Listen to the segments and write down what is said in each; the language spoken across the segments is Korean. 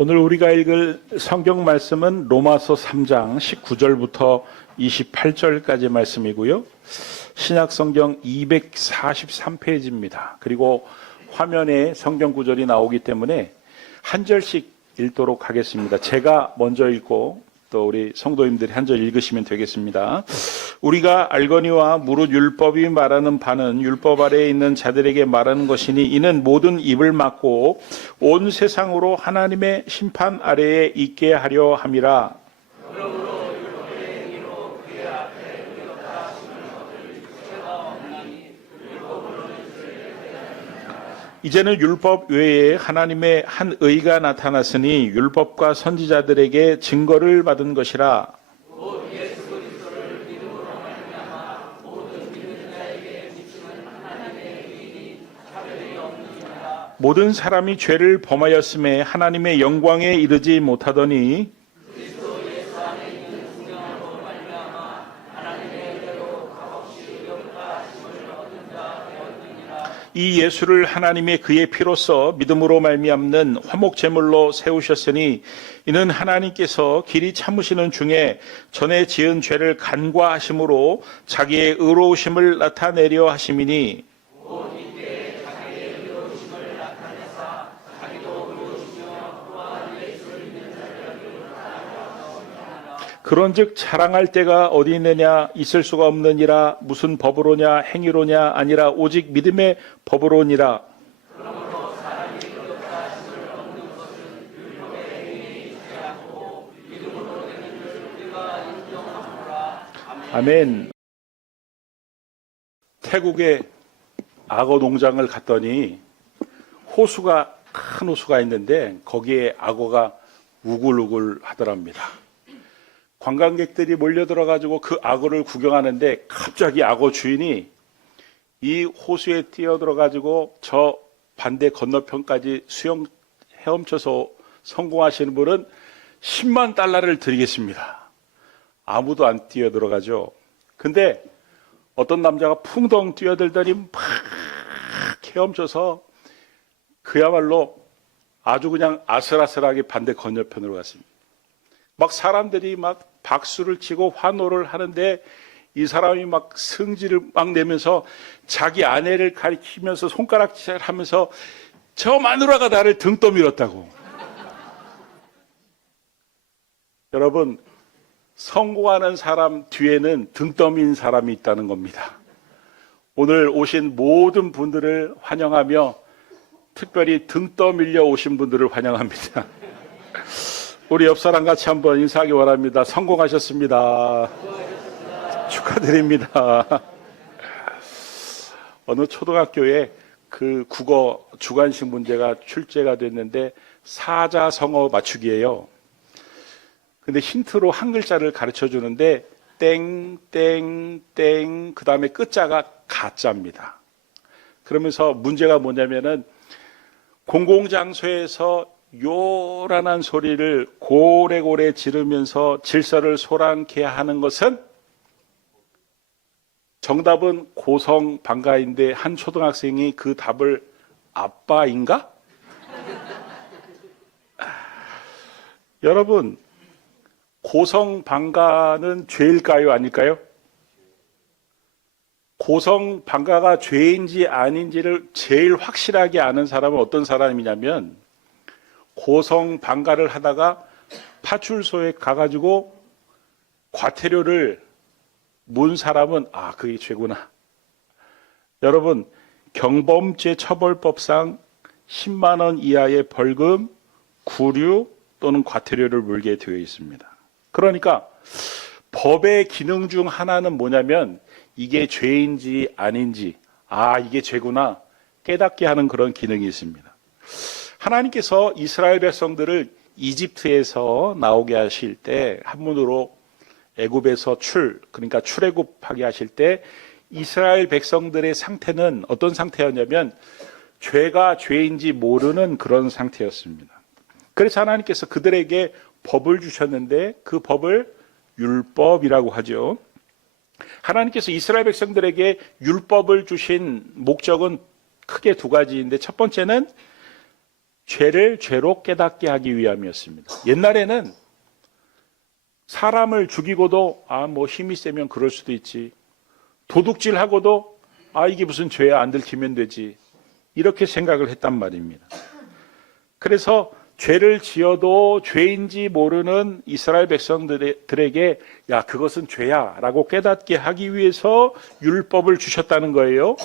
오늘 우리가 읽을 성경 말씀은 로마서 3장 19절부터 28절까지 말씀이고요. 신약 성경 243페이지입니다. 그리고 화면에 성경 구절이 나오기 때문에 한 절씩 읽도록 하겠습니다. 제가 먼저 읽고 또 우리 성도님들이 한 절 읽으시면 되겠습니다. 우리가 알거니와 무릇 율법이 말하는 바는 율법 아래에 있는 자들에게 말하는 것이니 이는 모든 입을 막고 온 세상으로 하나님의 심판 아래에 있게 하려 함이라. 이제는 율법 외에 하나님의 한 의가 나타났으니 율법과 선지자들에게 증거를 받은 것이라. 모든 사람이 죄를 범하였음에 하나님의 영광에 이르지 못하더니 이 예수를 하나님의 그의 피로써 믿음으로 말미암는 화목제물로 세우셨으니 이는 하나님께서 길이 참으시는 중에 전에 지은 죄를 간과하심으로 자기의 의로우심을 나타내려 하심이니 그런즉 자랑할 때가 어디 있느냐? 있을 수가 없느니라. 무슨 법으로냐? 행위로냐? 아니라 오직 믿음의 법으로니라. 아멘. 태국에 악어 농장을 갔더니 큰 호수가 있는데 거기에 악어가 우글우글 하더랍니다. 관광객들이 몰려들어가지고 그 악어를 구경하는데 갑자기 악어 주인이 이 호수에 뛰어들어가지고 저 반대 건너편까지 헤엄쳐서 성공하시는 분은 10만 달러를 드리겠습니다. 아무도 안 뛰어들어가죠. 근데 어떤 남자가 풍덩 뛰어들더니 막 헤엄쳐서 그야말로 아주 그냥 아슬아슬하게 반대 건너편으로 갔습니다. 막 사람들이 막 박수를 치고 환호를 하는데 이 사람이 막 성질을 막 내면서 자기 아내를 가리키면서 손가락질을 하면서 저 마누라가 나를 등 떠밀었다고. 여러분, 성공하는 사람 뒤에는 등 떠민 사람이 있다는 겁니다. 오늘 오신 모든 분들을 환영하며 특별히 등 떠밀려 오신 분들을 환영합니다. 우리 옆사람 같이 한번 인사하기 원합니다. 성공하셨습니다. 축하드립니다. 어느 초등학교에 그 국어 주관식 문제가 출제가 됐는데 사자성어 맞추기예요. 근데 힌트로 한 글자를 가르쳐 주는데 땡땡땡 그 다음에 끝자가 가짜입니다. 그러면서 문제가 뭐냐면은 공공장소에서 요란한 소리를 고래고래 지르면서 질서를 소란케 하는 것은 정답은 고성방가인데 한 초등학생이 그 답을 아빠인가? 여러분, 고성방가는 죄일까요? 아닐까요? 고성방가가 죄인지 아닌지를 제일 확실하게 아는 사람은 어떤 사람이냐면 고성방가를 하다가 파출소에 가가지고 과태료를 문 사람은 그게 죄구나. 여러분, 경범죄 처벌법상 10만 원 이하의 벌금, 구류 또는 과태료를 물게 되어 있습니다. 그러니까 법의 기능 중 하나는 뭐냐면 이게 죄인지 아닌지 이게 죄구나 깨닫게 하는 그런 기능이 있습니다. 하나님께서 이스라엘 백성들을 이집트에서 나오게 하실 때 한문으로 애굽에서 그러니까 출애굽하게 하실 때 이스라엘 백성들의 상태는 어떤 상태였냐면 죄가 죄인지 모르는 그런 상태였습니다. 그래서 하나님께서 그들에게 법을 주셨는데 그 법을 율법이라고 하죠. 하나님께서 이스라엘 백성들에게 율법을 주신 목적은 크게 두 가지인데 첫 번째는 죄를 죄로 깨닫게 하기 위함이었습니다. 옛날에는 사람을 죽이고도 뭐 힘이 세면 그럴 수도 있지. 도둑질하고도 이게 무슨 죄야, 안 들키면 되지. 이렇게 생각을 했단 말입니다. 그래서 죄를 지어도 죄인지 모르는 이스라엘 백성들에게 야, 그것은 죄야 라고 깨닫게 하기 위해서 율법을 주셨다는 거예요.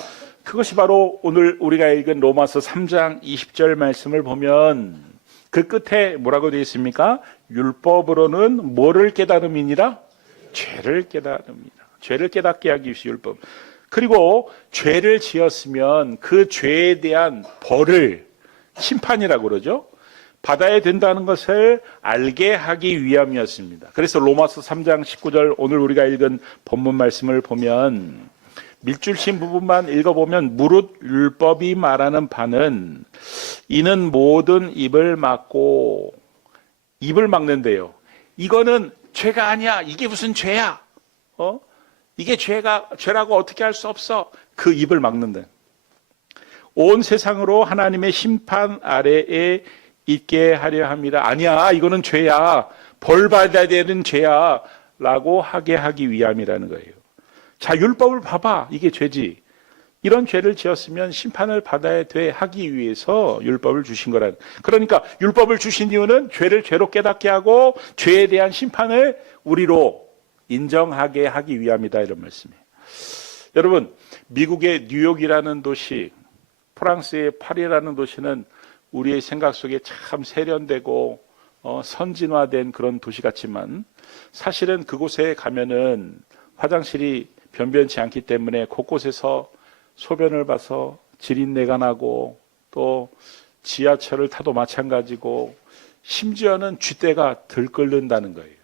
그것이 바로 오늘 우리가 읽은 로마서 3장 20절 말씀을 보면 그 끝에 뭐라고 되어 있습니까? 율법으로는 뭐를 깨달음이니라? 죄를 깨달음이라. 죄를 깨닫게 하기 위해서 율법. 그리고 죄를 지었으면 그 죄에 대한 벌을, 심판이라고 그러죠, 받아야 된다는 것을 알게 하기 위함이었습니다. 그래서 로마서 3장 19절 오늘 우리가 읽은 본문 말씀을 보면 밑줄친 부분만 읽어보면 무릇 율법이 말하는 바는 이는 모든 입을 막고, 입을 막는데요. 이거는 죄가 아니야. 이게 무슨 죄야? 이게 죄라고 어떻게 할 수 없어. 그 입을 막는다. 온 세상으로 하나님의 심판 아래에 있게 하려 합니다. 아니야, 이거는 죄야. 벌 받아야 되는 죄야. 라고 하게 하기 위함이라는 거예요. 자, 율법을 봐봐. 이게 죄지. 이런 죄를 지었으면 심판을 받아야 돼 하기 위해서 율법을 주신 거라는. 그러니까 율법을 주신 이유는 죄를 죄로 깨닫게 하고 죄에 대한 심판을 우리로 인정하게 하기 위함이다, 이런 말씀이에요. 여러분, 미국의 뉴욕이라는 도시, 프랑스의 파리라는 도시는 우리의 생각 속에 참 세련되고 선진화된 그런 도시 같지만 사실은 그곳에 가면은 화장실이 변변치 않기 때문에 곳곳에서 소변을 봐서 지린내가 나고, 또 지하철을 타도 마찬가지고, 심지어는 쥐떼가 들끓는다는 거예요.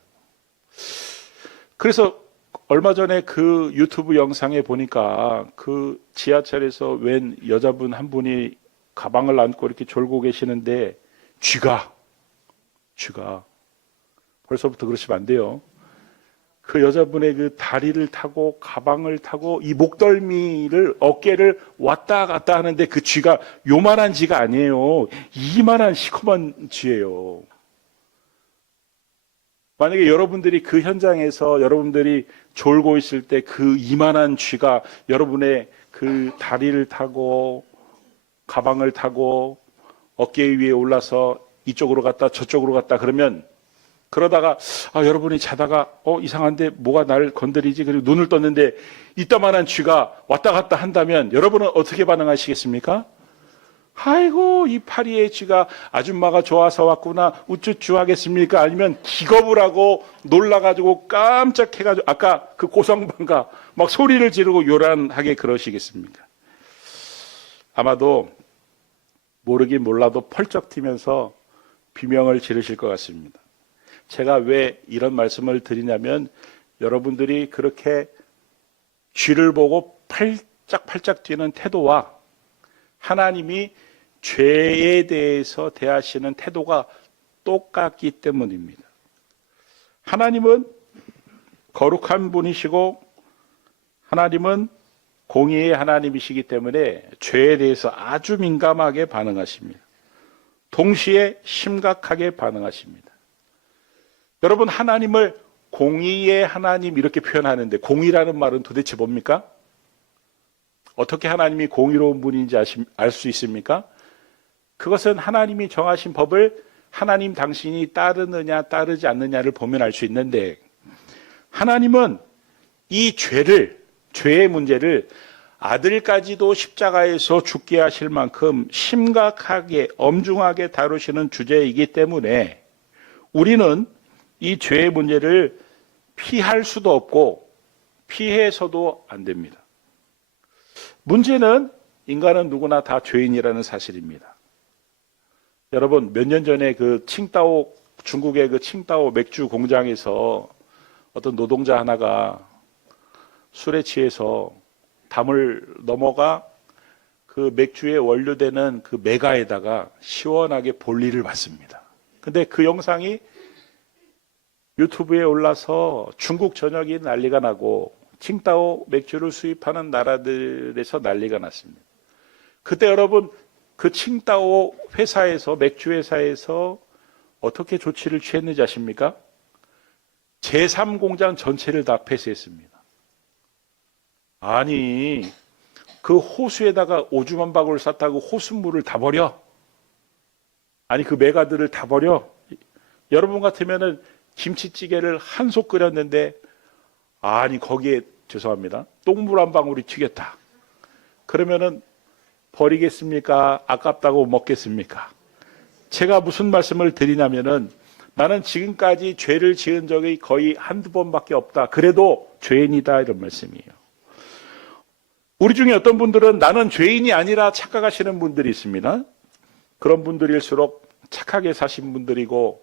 그래서 얼마 전에 그 유튜브 영상에 보니까 그 지하철에서 웬 여자분 한 분이 가방을 안고 이렇게 졸고 계시는데 쥐가 벌써부터 그러시면 안 돼요. 그 여자분의 그 다리를 타고 가방을 타고 이 목덜미를, 어깨를 왔다 갔다 하는데 그 쥐가 요만한 쥐가 아니에요. 이만한 시커먼 쥐예요. 만약에 여러분들이 그 현장에서 여러분들이 졸고 있을 때 그 이만한 쥐가 여러분의 그 다리를 타고 가방을 타고 어깨 위에 올라서 이쪽으로 갔다 저쪽으로 갔다 그러면, 그러다가 여러분이 자다가 이상한데 뭐가 날 건드리지, 그리고 눈을 떴는데 이따만한 쥐가 왔다 갔다 한다면 여러분은 어떻게 반응하시겠습니까? 아이고, 이 파리의 쥐가 아줌마가 좋아서 왔구나 우쭈쭈 하겠습니까? 아니면 기겁을 하고 놀라가지고 깜짝해가지고 아까 그 고성방가 막 소리를 지르고 요란하게 그러시겠습니까? 아마도 모르긴 몰라도 펄쩍 튀면서 비명을 지르실 것 같습니다. 제가 왜 이런 말씀을 드리냐면, 여러분들이 그렇게 쥐를 보고 팔짝팔짝 뛰는 태도와 하나님이 죄에 대해서 대하시는 태도가 똑같기 때문입니다. 하나님은 거룩한 분이시고 하나님은 공의의 하나님이시기 때문에 죄에 대해서 아주 민감하게 반응하십니다. 동시에 심각하게 반응하십니다. 여러분, 하나님을 공의의 하나님 이렇게 표현하는데 공의라는 말은 도대체 뭡니까? 어떻게 하나님이 공의로운 분인지 알 수 있습니까? 그것은 하나님이 정하신 법을 하나님 당신이 따르느냐 따르지 않느냐를 보면 알 수 있는데, 하나님은 이 죄의 문제를 아들까지도 십자가에서 죽게 하실 만큼 심각하게 엄중하게 다루시는 주제이기 때문에 우리는 이 죄의 문제를 피할 수도 없고 피해서도 안 됩니다. 문제는 인간은 누구나 다 죄인이라는 사실입니다. 여러분, 몇 년 전에 그 칭따오, 중국의 그 칭따오 맥주 공장에서 어떤 노동자 하나가 술에 취해서 담을 넘어가 그 맥주에 원료되는 그 메가에다가 시원하게 볼일을 봤습니다. 근데 그 영상이 유튜브에 올라서 중국 전역이 난리가 나고 칭따오 맥주를 수입하는 나라들에서 난리가 났습니다. 그때 여러분, 그 칭따오 회사에서, 맥주 회사에서 어떻게 조치를 취했는지 아십니까? 제3공장 전체를 다 폐쇄했습니다. 아니, 그 호수에다가 오줌 한 바구를 쌌다고 호수물을 다 버려? 아니, 그 메가드를 다 버려? 여러분 같으면은 김치찌개를 한 솥 끓였는데, 아니, 거기에, 죄송합니다, 똥물 한 방울이 튀겼다. 그러면은 버리겠습니까? 아깝다고 먹겠습니까? 제가 무슨 말씀을 드리냐면은, 나는 지금까지 죄를 지은 적이 거의 한두 번밖에 없다. 그래도 죄인이다. 이런 말씀이에요. 우리 중에 어떤 분들은 나는 죄인이 아니라 착각하시는 분들이 있습니다. 그런 분들일수록 착하게 사신 분들이고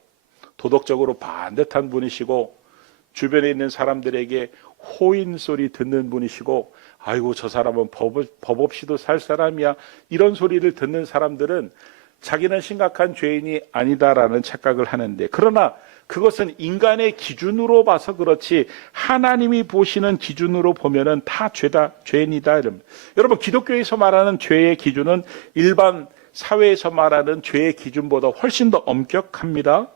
도덕적으로 반듯한 분이시고 주변에 있는 사람들에게 호인 소리 듣는 분이시고 아이고 저 사람은 법 없이도 살 사람이야 이런 소리를 듣는 사람들은 자기는 심각한 죄인이 아니다라는 착각을 하는데, 그러나 그것은 인간의 기준으로 봐서 그렇지 하나님이 보시는 기준으로 보면은 다 죄다, 죄인이다. 이러면 여러분, 기독교에서 말하는 죄의 기준은 일반 사회에서 말하는 죄의 기준보다 훨씬 더 엄격합니다.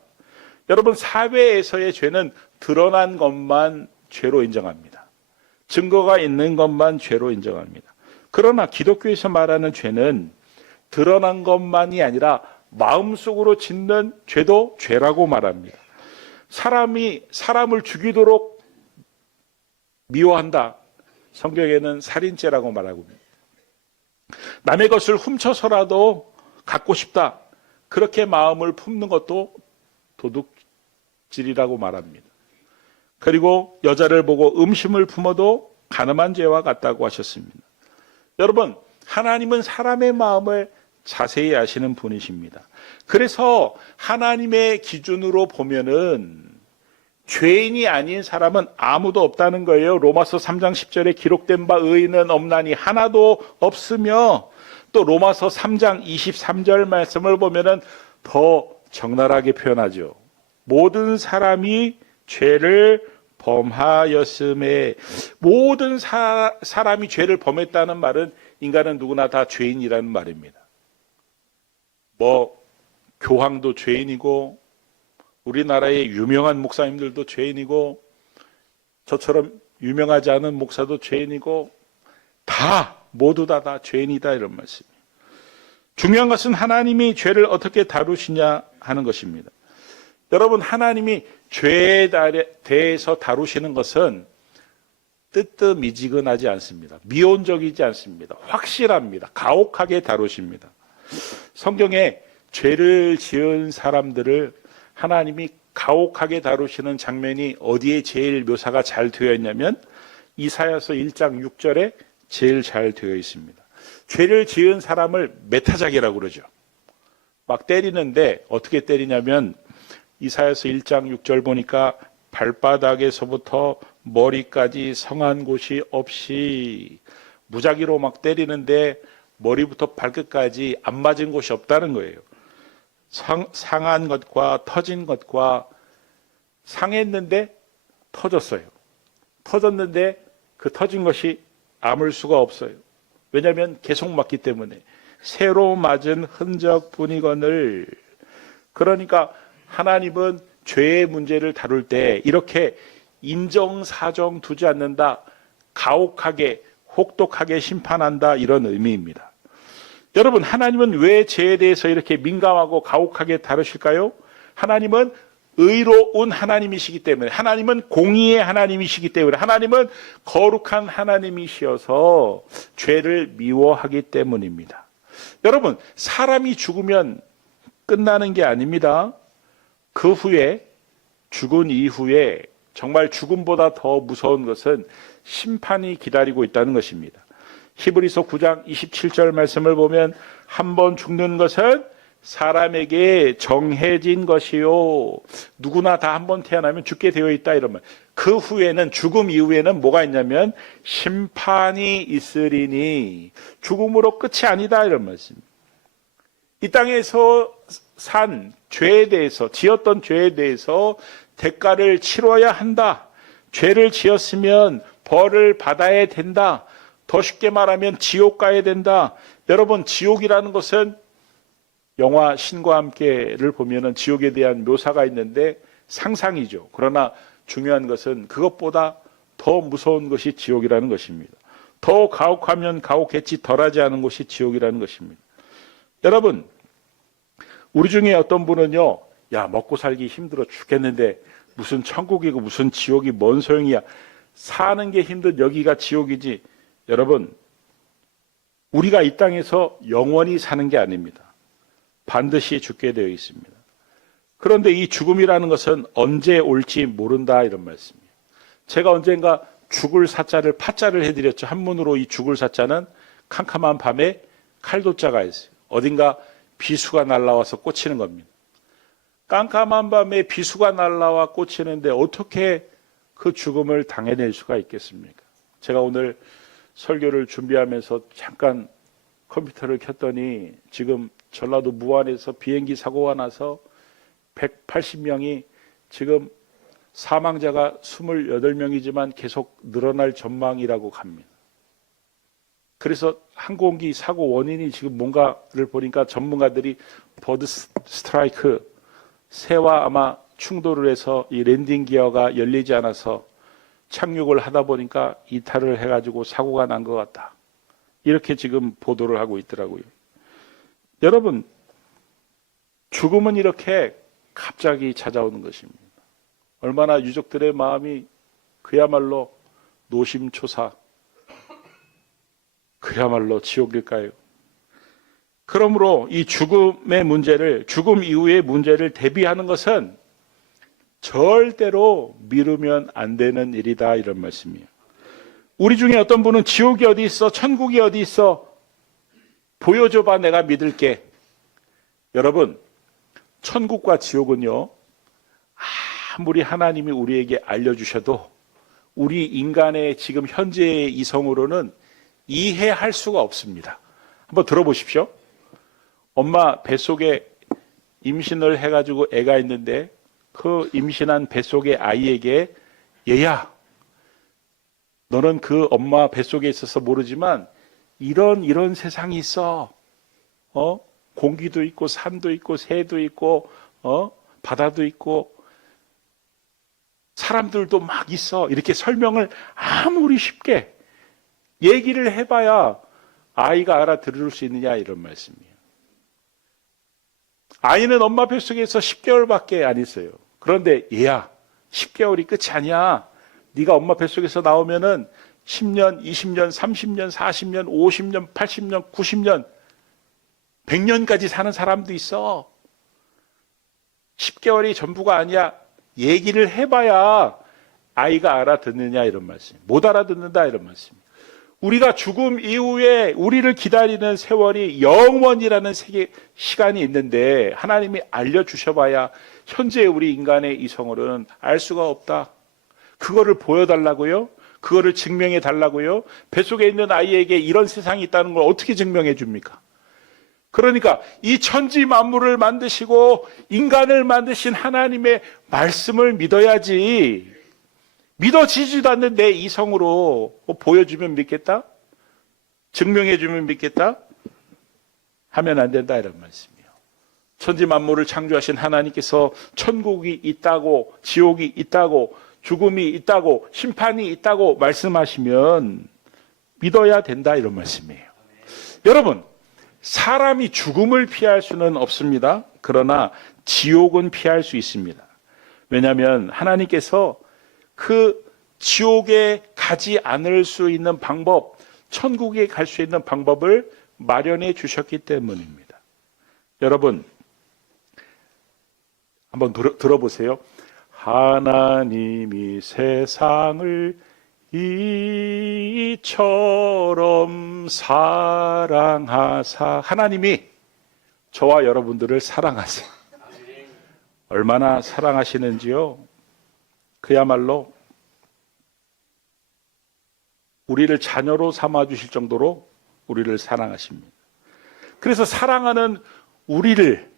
여러분, 사회에서의 죄는 드러난 것만 죄로 인정합니다. 증거가 있는 것만 죄로 인정합니다. 그러나 기독교에서 말하는 죄는 드러난 것만이 아니라 마음속으로 짓는 죄도 죄라고 말합니다. 사람이 사람을 죽이도록 미워한다. 성경에는 살인죄라고 말하고 있습니다. 남의 것을 훔쳐서라도 갖고 싶다. 그렇게 마음을 품는 것도 도둑질이라고 말합니다. 그리고 여자를 보고 음심을 품어도 간음한 죄와 같다고 하셨습니다. 여러분, 하나님은 사람의 마음을 자세히 아시는 분이십니다. 그래서 하나님의 기준으로 보면은 죄인이 아닌 사람은 아무도 없다는 거예요. 로마서 3장 10절에 기록된 바 의인은 없나니 하나도 없으며, 또 로마서 3장 23절 말씀을 보면은 더 적나라하게 표현하죠. 모든 사람이 죄를 범하였음에, 모든 사람이 죄를 범했다는 말은 인간은 누구나 다 죄인이라는 말입니다. 교황도 죄인이고 우리나라의 유명한 목사님들도 죄인이고 저처럼 유명하지 않은 목사도 죄인이고 모두 다 죄인이다, 이런 말씀이에요. 중요한 것은 하나님이 죄를 어떻게 다루시냐 하는 것입니다. 여러분, 하나님이 죄에 대해서 다루시는 것은 뜨뜻미지근하지 않습니다. 미온적이지 않습니다. 확실합니다. 가혹하게 다루십니다. 성경에 죄를 지은 사람들을 하나님이 가혹하게 다루시는 장면이 어디에 제일 묘사가 잘 되어 있냐면 이사야서 1장 6절에 제일 잘 되어 있습니다. 죄를 지은 사람을 메타작이라고 그러죠. 막 때리는데 어떻게 때리냐면 이사야서 1장 6절 보니까 발바닥에서부터 머리까지 성한 곳이 없이, 무작위로 막 때리는데 머리부터 발끝까지 안 맞은 곳이 없다는 거예요. 상한 것과 터진 것과, 상했는데 터졌어요. 터졌는데 그 터진 것이 아물 수가 없어요. 왜냐하면 계속 맞기 때문에. 새로 맞은 흔적뿐이거늘. 그러니까 하나님은 죄의 문제를 다룰 때 이렇게 인정사정 두지 않는다, 가혹하게 혹독하게 심판한다, 이런 의미입니다. 여러분, 하나님은 왜 죄에 대해서 이렇게 민감하고 가혹하게 다루실까요? 하나님은 의로운 하나님이시기 때문에, 하나님은 공의의 하나님이시기 때문에, 하나님은 거룩한 하나님이시어서 죄를 미워하기 때문입니다. 여러분, 사람이 죽으면 끝나는 게 아닙니다. 그 후에, 죽은 이후에 정말 죽음보다 더 무서운 것은 심판이 기다리고 있다는 것입니다. 히브리서 9장 27절 말씀을 보면 한 번 죽는 것은 사람에게 정해진 것이요. 누구나 다 한 번 태어나면 죽게 되어 있다, 이러면 그 후에는, 죽음 이후에는 뭐가 있냐면 심판이 있으리니 죽음으로 끝이 아니다, 이런 말씀입니다. 이 땅에서 산 죄에 대해서, 지었던 죄에 대해서 대가를 치러야 한다. 죄를 지었으면 벌을 받아야 된다. 더 쉽게 말하면 지옥 가야 된다. 여러분, 지옥이라는 것은 영화 신과 함께를 보면은 지옥에 대한 묘사가 있는데 상상이죠. 그러나 중요한 것은 그것보다 더 무서운 것이 지옥이라는 것입니다. 더 가혹하면 가혹했지 덜하지 않은 것이 지옥이라는 것입니다. 여러분, 우리 중에 어떤 분은요, 야, 먹고 살기 힘들어 죽겠는데 무슨 천국이고 무슨 지옥이 뭔 소용이야. 사는 게 힘든 여기가 지옥이지. 여러분, 우리가 이 땅에서 영원히 사는 게 아닙니다. 반드시 죽게 되어 있습니다. 그런데 이 죽음이라는 것은 언제 올지 모른다 이런 말씀이에요. 제가 언젠가 죽을 사자를 파자를 해드렸죠. 한문으로 이 죽을 사자는 캄캄한 밤에 칼도자가 있어요. 어딘가 비수가 날라와서 꽂히는 겁니다. 깜깜한 밤에 비수가 날라와 꽂히는데 어떻게 그 죽음을 당해낼 수가 있겠습니까? 제가 오늘 설교를 준비하면서 잠깐 컴퓨터를 켰더니 지금 전라도 무안에서 비행기 사고가 나서 180명이 지금 사망자가 28명이지만 계속 늘어날 전망이라고 합니다. 그래서 항공기 사고 원인이 지금 뭔가를 보니까 전문가들이 버드 스트라이크, 새와 아마 충돌을 해서 이 랜딩 기어가 열리지 않아서 착륙을 하다 보니까 이탈을 해가지고 사고가 난 것 같다. 이렇게 지금 보도를 하고 있더라고요. 여러분, 죽음은 이렇게 갑자기 찾아오는 것입니다. 얼마나 유족들의 마음이 그야말로 노심초사, 그야말로 지옥일까요? 그러므로 이 죽음의 문제를, 죽음 이후의 문제를 대비하는 것은 절대로 미루면 안 되는 일이다 이런 말씀이에요. 우리 중에 어떤 분은 지옥이 어디 있어? 천국이 어디 있어? 보여줘봐 내가 믿을게. 여러분, 천국과 지옥은요, 아무리 하나님이 우리에게 알려주셔도 우리 인간의 지금 현재의 이성으로는 이해할 수가 없습니다. 한번 들어보십시오. 엄마 뱃속에 임신을 해가지고 애가 있는데 그 임신한 뱃속의 아이에게 얘야, 너는 그 엄마 뱃속에 있어서 모르지만 이런 세상이 있어. 공기도 있고 산도 있고 새도 있고 바다도 있고 사람들도 막 있어. 이렇게 설명을 아무리 쉽게 얘기를 해봐야 아이가 알아들을 수 있느냐 이런 말씀이에요. 아이는 엄마 뱃속에서 10개월밖에 안 있어요. 그런데 얘야, 10개월이 끝이 아니야. 네가 엄마 뱃속에서 나오면은 10년, 20년, 30년, 40년, 50년, 80년, 90년, 100년까지 사는 사람도 있어. 10개월이 전부가 아니야. 얘기를 해봐야 아이가 알아듣느냐 이런 말씀. 못 알아듣는다 이런 말씀. 우리가 죽음 이후에 우리를 기다리는 세월이 영원이라는 시간이 있는데 하나님이 알려주셔봐야 현재 우리 인간의 이성으로는 알 수가 없다. 그거를 보여달라고요? 그거를 증명해 달라고요? 뱃속에 있는 아이에게 이런 세상이 있다는 걸 어떻게 증명해 줍니까? 그러니까 이 천지 만물을 만드시고 인간을 만드신 하나님의 말씀을 믿어야지. 믿어지지도 않는 내 이성으로 보여주면 믿겠다? 증명해주면 믿겠다? 하면 안 된다 이런 말씀이에요. 천지 만물을 창조하신 하나님께서 천국이 있다고, 지옥이 있다고, 죽음이 있다고, 심판이 있다고 말씀하시면 믿어야 된다 이런 말씀이에요. 여러분, 사람이 죽음을 피할 수는 없습니다. 그러나 지옥은 피할 수 있습니다. 왜냐하면 하나님께서 그 지옥에 가지 않을 수 있는 방법, 천국에 갈 수 있는 방법을 마련해 주셨기 때문입니다. 여러분, 한번 들어보세요. 하나님이 세상을 이처럼 사랑하사. 하나님이 저와 여러분들을 사랑하세요. 얼마나 사랑하시는지요? 그야말로 우리를 자녀로 삼아주실 정도로 우리를 사랑하십니다. 그래서 사랑하는 우리를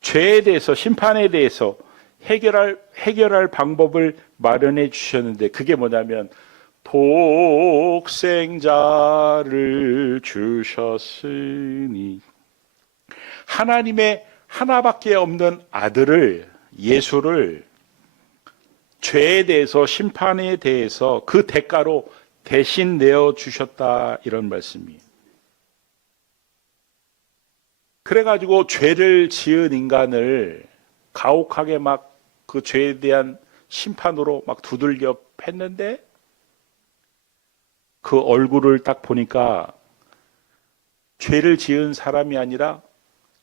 죄에 대해서, 심판에 대해서 해결할 방법을 마련해 주셨는데 그게 뭐냐면 독생자를 주셨으니 하나님의 하나밖에 없는 아들을, 예수를 죄에 대해서, 심판에 대해서 그 대가로 대신 내어주셨다, 이런 말씀이에요. 그래가지고 죄를 지은 인간을 가혹하게 막 그 죄에 대한 심판으로 막 두들겨 팼는데, 그 얼굴을 딱 보니까 죄를 지은 사람이 아니라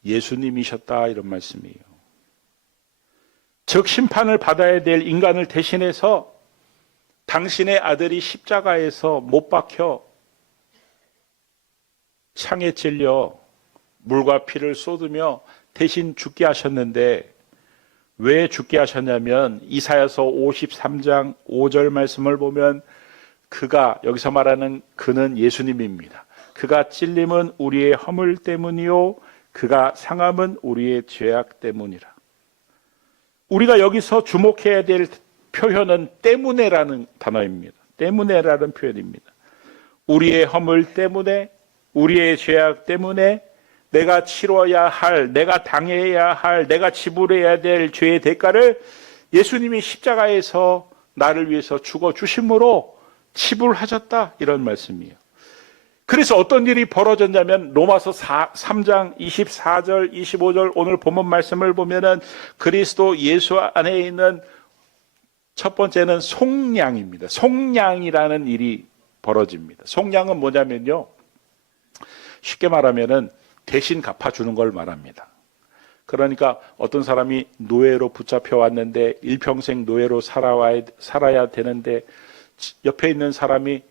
예수님이셨다, 이런 말씀이에요. 즉 심판을 받아야 될 인간을 대신해서 당신의 아들이 십자가에서 못 박혀 창에 찔려 물과 피를 쏟으며 대신 죽게 하셨는데, 왜 죽게 하셨냐면 이사야서 53장 5절 말씀을 보면 그가, 여기서 말하는 그는 예수님입니다. 그가 찔림은 우리의 허물 때문이요 그가 상함은 우리의 죄악 때문이라. 우리가 여기서 주목해야 될 표현은 때문에라는 단어입니다. 때문에라는 표현입니다. 우리의 허물 때문에, 우리의 죄악 때문에 내가 치러야 할, 내가 당해야 할, 내가 지불해야 될 죄의 대가를 예수님이 십자가에서 나를 위해서 죽어주심으로 치불하셨다, 이런 말씀이에요. 그래서 어떤 일이 벌어졌냐면 로마서 3장 24절 25절 오늘 본문 말씀을 보면은 그리스도 예수 안에 있는 첫 번째는 속량입니다. 속량이라는 일이 벌어집니다. 속량은 뭐냐면요, 쉽게 말하면은 대신 갚아주는 걸 말합니다. 그러니까 어떤 사람이 노예로 붙잡혀 왔는데 일평생 노예로 살아야 되는데 옆에 있는 사람이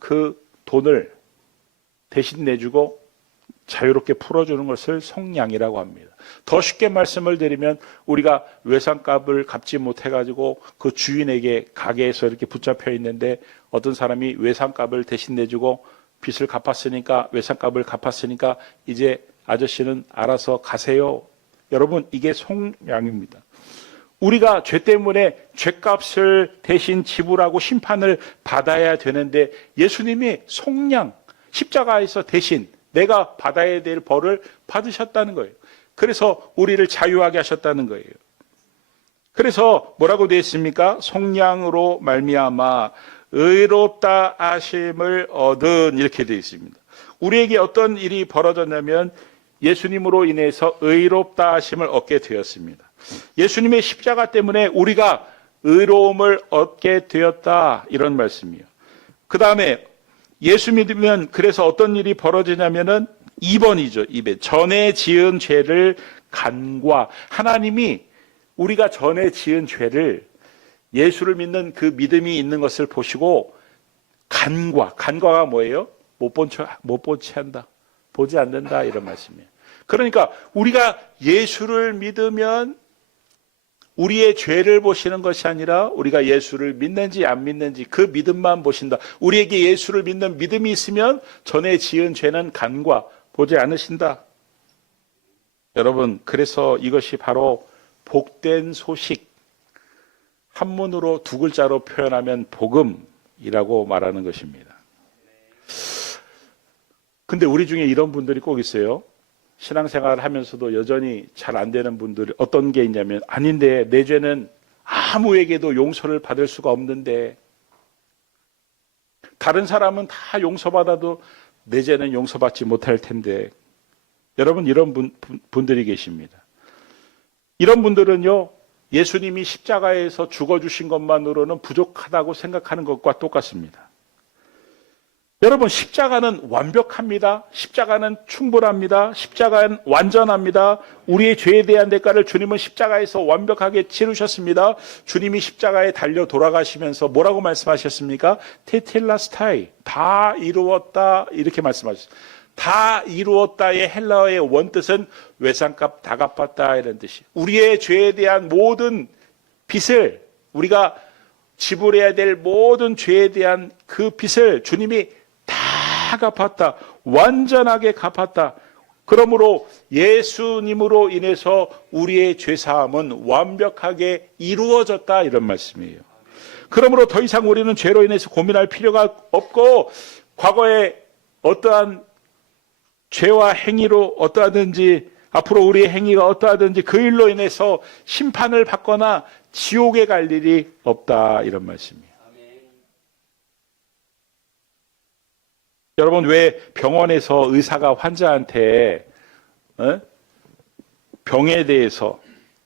그 돈을 대신 내주고 자유롭게 풀어주는 것을 속량이라고 합니다. 더 쉽게 말씀을 드리면 우리가 외상값을 갚지 못해가지고 그 주인에게 가게에서 이렇게 붙잡혀 있는데 어떤 사람이 외상값을 대신 내주고 빚을 갚았으니까, 외상값을 갚았으니까 이제 아저씨는 알아서 가세요. 여러분, 이게 속량입니다. 우리가 죄 때문에 죄값을 대신 지불하고 심판을 받아야 되는데 예수님이 속량, 십자가에서 대신 내가 받아야 될 벌을 받으셨다는 거예요. 그래서 우리를 자유하게 하셨다는 거예요. 그래서 뭐라고 되어 있습니까? 속량으로 말미암아 의롭다 하심을 얻은, 이렇게 되어 있습니다. 우리에게 어떤 일이 벌어졌냐면 예수님으로 인해서 의롭다 하심을 얻게 되었습니다. 예수님의 십자가 때문에 우리가 의로움을 얻게 되었다, 이런 말씀이에요. 그 다음에 예수 믿으면 그래서 어떤 일이 벌어지냐면은 2번이죠. 2번. 전에 지은 죄를 간과, 하나님이 우리가 전에 지은 죄를 예수를 믿는 그 믿음이 있는 것을 보시고 간과가 뭐예요? 못 본 채 한다. 보지 않는다, 이런 말씀이에요. 그러니까 우리가 예수를 믿으면 우리의 죄를 보시는 것이 아니라 우리가 예수를 믿는지 안 믿는지 그 믿음만 보신다. 우리에게 예수를 믿는 믿음이 있으면 전에 지은 죄는 간과 보지 않으신다. 여러분, 그래서 이것이 바로 복된 소식, 한문으로 두 글자로 표현하면 복음이라고 말하는 것입니다. 근데 우리 중에 이런 분들이 꼭 있어요. 신앙생활을 하면서도 여전히 잘 안 되는 분들이 어떤 게 있냐면, 아닌데 내 죄는 아무에게도 용서를 받을 수가 없는데, 다른 사람은 다 용서받아도 내 죄는 용서받지 못할 텐데. 여러분, 이런 분들이 계십니다. 이런 분들은요, 예수님이 십자가에서 죽어주신 것만으로는 부족하다고 생각하는 것과 똑같습니다. 여러분, 십자가는 완벽합니다. 십자가는 충분합니다. 십자가는 완전합니다. 우리의 죄에 대한 대가를 주님은 십자가에서 완벽하게 치르셨습니다. 주님이 십자가에 달려 돌아가시면서 뭐라고 말씀하셨습니까? 테텔라스타이, 다 이루었다, 이렇게 말씀하셨어요. 다 이루었다의 헬라어의 원뜻은 외상값 다 갚았다, 이런 뜻이. 우리의 죄에 대한 모든 빚을, 우리가 지불해야 될 모든 죄에 대한 그 빚을 주님이 다 갚았다. 완전하게 갚았다. 그러므로 예수님으로 인해서 우리의 죄사함은 완벽하게 이루어졌다, 이런 말씀이에요. 그러므로 더 이상 우리는 죄로 인해서 고민할 필요가 없고, 과거에 어떠한 죄와 행위로 어떠하든지 앞으로 우리의 행위가 어떠하든지 그 일로 인해서 심판을 받거나 지옥에 갈 일이 없다, 이런 말씀이에요. 여러분, 왜 병원에서 의사가 환자한테 병에 대해서,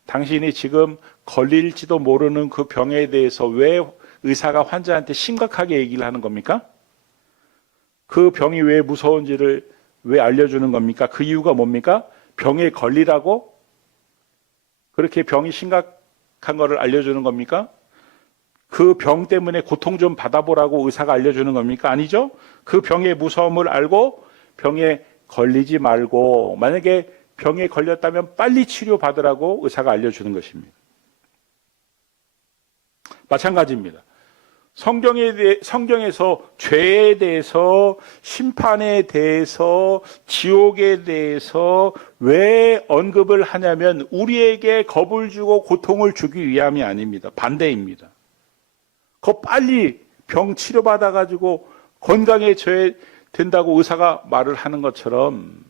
당신이 지금 걸릴지도 모르는 그 병에 대해서 왜 의사가 환자한테 심각하게 얘기를 하는 겁니까? 그 병이 왜 무서운지를 왜 알려주는 겁니까? 그 이유가 뭡니까? 병에 걸리라고? 그렇게 병이 심각한 거를 알려주는 겁니까? 그 병 때문에 고통 좀 받아보라고 의사가 알려주는 겁니까? 아니죠? 그 병의 무서움을 알고 병에 걸리지 말고, 만약에 병에 걸렸다면 빨리 치료받으라고 의사가 알려주는 것입니다. 마찬가지입니다. 성경에서 죄에 대해서, 심판에 대해서, 지옥에 대해서 왜 언급을 하냐면 우리에게 겁을 주고 고통을 주기 위함이 아닙니다. 반대입니다. 빨리 병 치료받아가지고 건강해져야 된다고 의사가 말을 하는 것처럼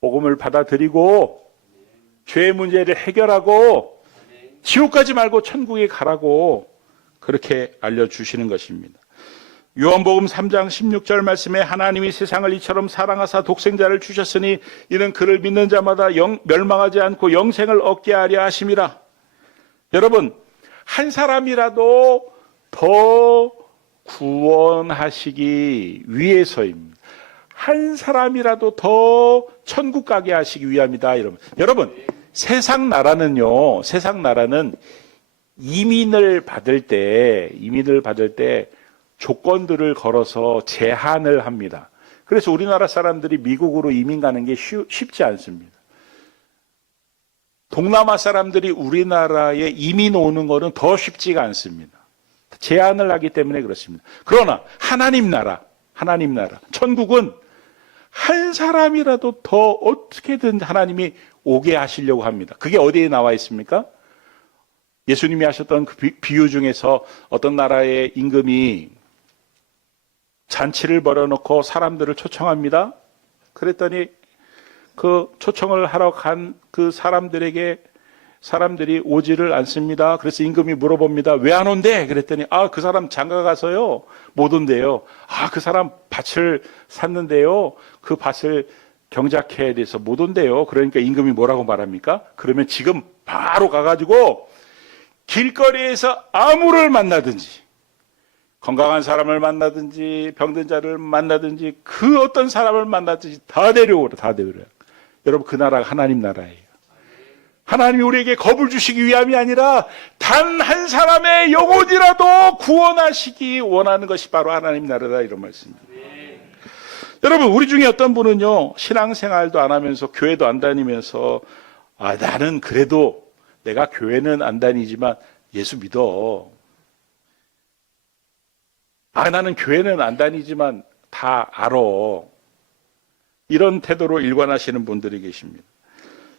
복음을 받아들이고 죄의 문제를 해결하고 지옥 가지 말고 천국에 가라고 그렇게 알려주시는 것입니다. 요한복음 3장 16절 말씀에 하나님이 세상을 이처럼 사랑하사 독생자를 주셨으니 이는 그를 믿는 자마다 멸망하지 않고 영생을 얻게 하려 하심이라. 여러분, 한 사람이라도 더 구원하시기 위해서입니다. 한 사람이라도 더 천국 가게 하시기 위함이다. 여러분, 세상 나라는 이민을 받을 때 조건들을 걸어서 제한을 합니다. 그래서 우리나라 사람들이 미국으로 이민 가는 게 쉽지 않습니다. 동남아 사람들이 우리나라에 이민 오는 거는 더 쉽지가 않습니다. 제한을 하기 때문에 그렇습니다. 그러나 하나님 나라, 천국은 한 사람이라도 더 어떻게든 하나님이 오게 하시려고 합니다. 그게 어디에 나와 있습니까? 예수님이 하셨던 그 비유 중에서 어떤 나라의 임금이 잔치를 벌여놓고 사람들을 초청합니다. 그랬더니 그 초청을 하러 간 그 사람들이 오지를 않습니다. 그래서 임금이 물어봅니다. 왜 안 온대? 그랬더니 그 사람 장가 가서요 못 온대요. 그 사람 밭을 샀는데요, 그 밭을 경작해야 돼서 못 온대요. 그러니까 임금이 뭐라고 말합니까? 그러면 지금 바로 가가지고 길거리에서 아무를 만나든지, 건강한 사람을 만나든지 병든 자를 만나든지 그 어떤 사람을 만나든지 다 데려오라. 여러분, 그 나라가 하나님 나라예요. 하나님이 우리에게 겁을 주시기 위함이 아니라 단 한 사람의 영혼이라도 구원하시기 원하는 것이 바로 하나님 나라다, 이런 말씀입니다. 여러분, 우리 중에 어떤 분은요, 신앙생활도 안 하면서 교회도 안 다니면서 나는 그래도 내가 교회는 안 다니지만 예수 믿어. 나는 교회는 안 다니지만 다 알아. 이런 태도로 일관하시는 분들이 계십니다.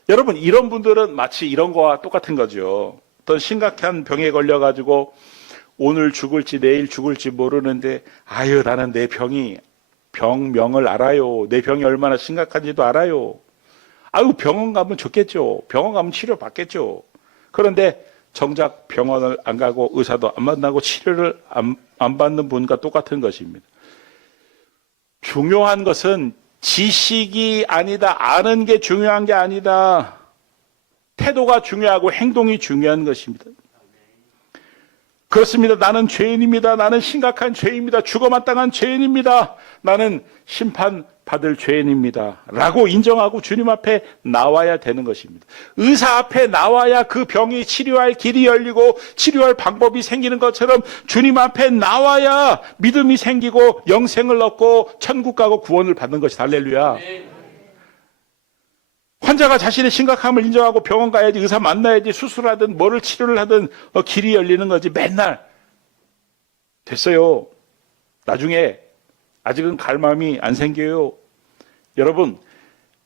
여러분, 이런 분들은 마치 이런 거와 똑같은 거죠. 어떤 심각한 병에 걸려가지고 오늘 죽을지 내일 죽을지 모르는데 나는 내 병명을 알아요. 내 병이 얼마나 심각한지도 알아요. 병원 가면 좋겠죠. 병원 가면 치료 받겠죠. 그런데 정작 병원을 안 가고 의사도 안 만나고 치료를 안 받는 분과 똑같은 것입니다. 중요한 것은 지식이 아니다. 아는 게 중요한 게 아니다. 태도가 중요하고 행동이 중요한 것입니다. 그렇습니다. 나는 죄인입니다. 나는 심각한 죄인입니다. 죽어마땅한 죄인입니다. 나는 심판받을 죄인입니다. 라고 인정하고 주님 앞에 나와야 되는 것입니다. 의사 앞에 나와야 그 병이 치료할 길이 열리고 치료할 방법이 생기는 것처럼 주님 앞에 나와야 믿음이 생기고 영생을 얻고 천국 가고 구원을 받는 것이다. 할렐루야. 환자가 자신의 심각함을 인정하고 병원 가야지, 의사 만나야지, 수술하든 뭐를 치료를 하든 길이 열리는 거지. 맨날 됐어요. 나중에 아직은 갈 마음이 안 생겨요. 여러분,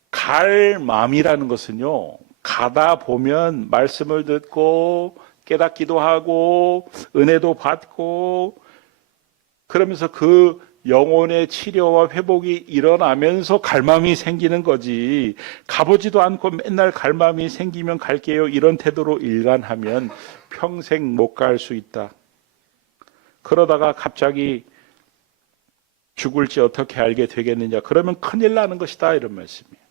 갈 마음이라는 것은요, 가다 보면 말씀을 듣고 깨닫기도 하고 은혜도 받고 그러면서 그 영혼의 치료와 회복이 일어나면서 갈망이 생기는 거지. 가보지도 않고 맨날 갈망이 생기면 갈게요, 이런 태도로 일관하면 평생 못 갈 수 있다. 그러다가 갑자기 죽을지 어떻게 알게 되겠느냐. 그러면 큰일 나는 것이다, 이런 말씀이에요.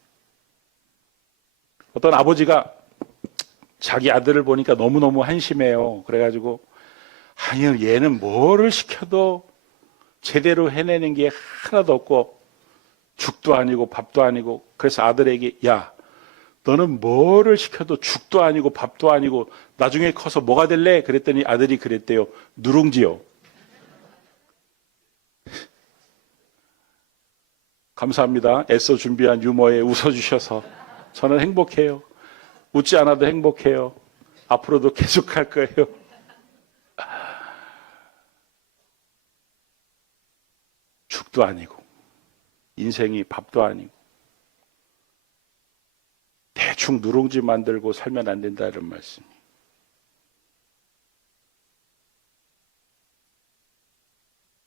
어떤 아버지가 자기 아들을 보니까 너무너무 한심해요. 그래가지고 아니요, 얘는 뭐를 시켜도 제대로 해내는 게 하나도 없고 죽도 아니고 밥도 아니고. 그래서 아들에게, 야, 너는 뭐를 시켜도 죽도 아니고 밥도 아니고 나중에 커서 뭐가 될래? 그랬더니 아들이 그랬대요. 누룽지요. 감사합니다. 애써 준비한 유머에 웃어주셔서 저는 행복해요. 웃지 않아도 행복해요. 앞으로도 계속 할 거예요. 죽도 아니고 인생이 밥도 아니고 대충 누룽지 만들고 살면 안 된다, 이런 말씀.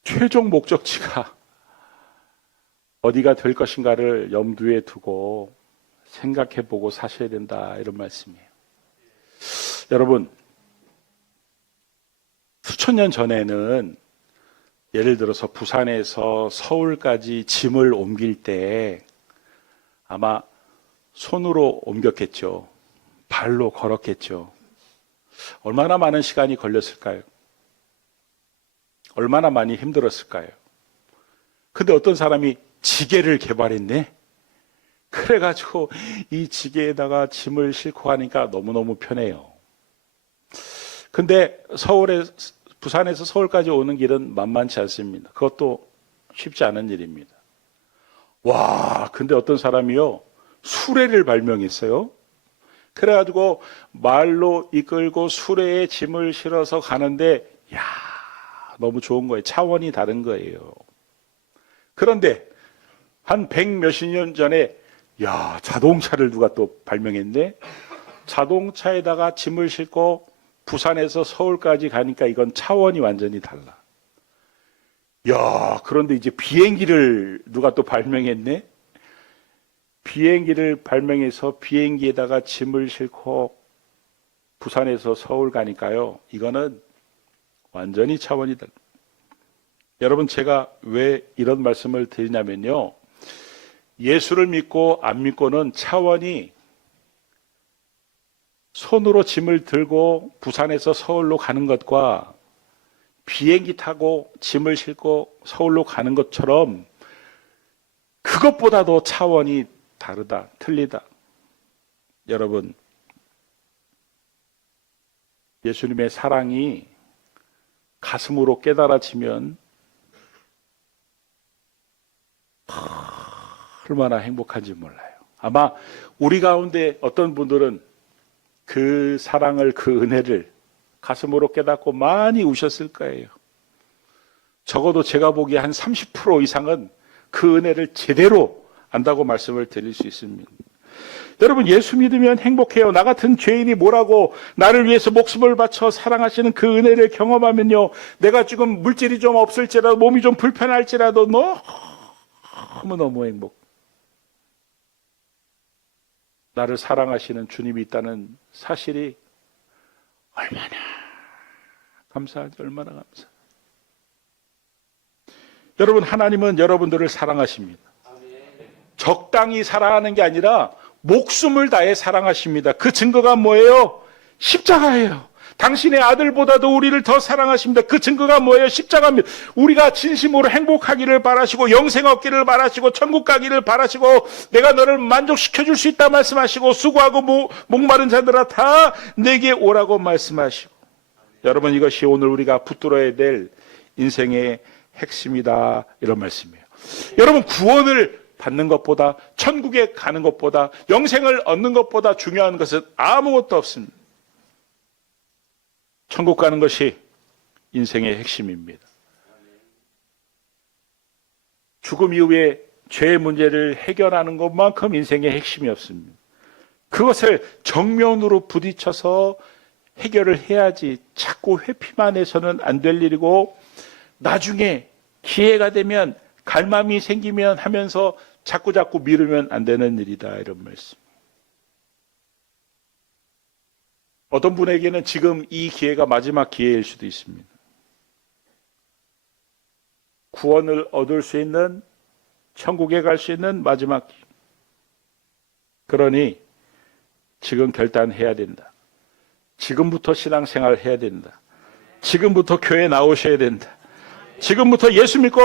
최종 목적지가 어디가 될 것인가를 염두에 두고 생각해보고 사셔야 된다, 이런 말씀이에요. 여러분, 수천 년 전에는 예를 들어서 부산에서 서울까지 짐을 옮길 때 아마 손으로 옮겼겠죠. 발로 걸었겠죠. 얼마나 많은 시간이 걸렸을까요? 얼마나 많이 힘들었을까요? 근데 어떤 사람이 지게를 개발했네? 그래가지고 이 지게에다가 짐을 싣고 가니까 너무너무 편해요. 근데 부산에서 서울까지 오는 길은 만만치 않습니다. 그것도 쉽지 않은 일입니다. 와, 근데 어떤 사람이요, 수레를 발명했어요. 그래가지고 말로 이끌고 수레에 짐을 실어서 가는데, 야, 너무 좋은 거예요. 차원이 다른 거예요. 그런데 한 100몇십 년 전에, 야, 자동차를 누가 또 발명했네? 자동차에다가 짐을 싣고 부산에서 서울까지 가니까 이건 차원이 완전히 달라. 야, 그런데 이제 비행기를 누가 또 발명했네? 비행기를 발명해서 비행기에다가 짐을 싣고 부산에서 서울 가니까요, 이거는 완전히 차원이 달라. 여러분, 제가 왜 이런 말씀을 드리냐면요, 예수를 믿고 안 믿고는 차원이 손으로 짐을 들고 부산에서 서울로 가는 것과 비행기 타고 짐을 싣고 서울로 가는 것처럼 그것보다도 차원이 다르다, 틀리다. 여러분, 예수님의 사랑이 가슴으로 깨달아지면 얼마나 행복한지 몰라요. 아마 우리 가운데 어떤 분들은 그 사랑을, 그 은혜를 가슴으로 깨닫고 많이 우셨을 거예요. 적어도 제가 보기에 한 30% 이상은 그 은혜를 제대로 안다고 말씀을 드릴 수 있습니다. 여러분, 예수 믿으면 행복해요. 나 같은 죄인이 뭐라고 나를 위해서 목숨을 바쳐 사랑하시는 그 은혜를 경험하면요, 내가 지금 물질이 좀 없을지라도, 몸이 좀 불편할지라도 너무너무 행복. 나를 사랑하시는 주님이 있다는 사실이 얼마나 감사하지, 얼마나 감사해요. 여러분, 하나님은 여러분들을 사랑하십니다. 적당히 사랑하는 게 아니라 목숨을 다해 사랑하십니다. 그 증거가 뭐예요? 십자가예요. 당신의 아들보다도 우리를 더 사랑하십니다. 그 증거가 뭐예요? 십자가입니다. 우리가 진심으로 행복하기를 바라시고 영생 얻기를 바라시고 천국 가기를 바라시고 내가 너를 만족시켜 줄 수 있다 말씀하시고 수고하고 목마른 자들아 다 내게 오라고 말씀하시고, 여러분, 이것이 오늘 우리가 붙들어야 될 인생의 핵심이다, 이런 말씀이에요. 여러분, 구원을 받는 것보다, 천국에 가는 것보다, 영생을 얻는 것보다 중요한 것은 아무것도 없습니다. 천국 가는 것이 인생의 핵심입니다. 죽음 이후에 죄의 문제를 해결하는 것만큼 인생의 핵심이 없습니다. 그것을 정면으로 부딪혀서 해결을 해야지, 자꾸 회피만 해서는 안 될 일이고 나중에 기회가 되면 갈망이 생기면 하면서 자꾸 미루면 안 되는 일이다, 이런 말씀. 어떤 분에게는 지금 이 기회가 마지막 기회일 수도 있습니다. 구원을 얻을 수 있는, 천국에 갈 수 있는 마지막 기회. 그러니 지금 결단해야 된다. 지금부터 신앙생활 해야 된다. 지금부터 교회 나오셔야 된다. 지금부터 예수 믿고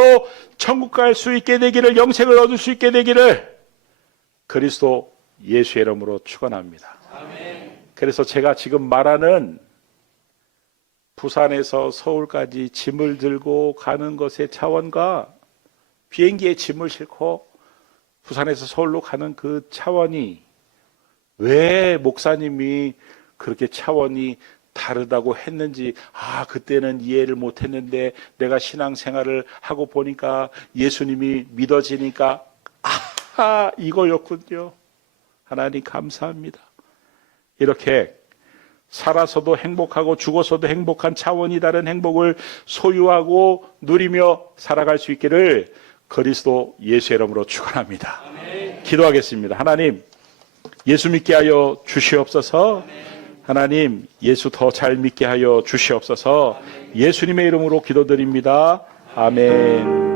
천국 갈 수 있게 되기를, 영생을 얻을 수 있게 되기를 그리스도 예수의 이름으로 축원합니다. 그래서 제가 지금 말하는 부산에서 서울까지 짐을 들고 가는 것의 차원과 비행기에 짐을 싣고 부산에서 서울로 가는 그 차원이, 왜 목사님이 그렇게 차원이 다르다고 했는지, 그때는 이해를 못했는데 내가 신앙생활을 하고 보니까 예수님이 믿어지니까 이거였군요. 하나님 감사합니다. 이렇게 살아서도 행복하고 죽어서도 행복한 차원이 다른 행복을 소유하고 누리며 살아갈 수 있기를 그리스도 예수의 이름으로 축원합니다. 기도하겠습니다. 하나님, 예수 믿게 하여 주시옵소서. 하나님, 예수 더 잘 믿게 하여 주시옵소서. 예수님의 이름으로 기도드립니다. 아멘.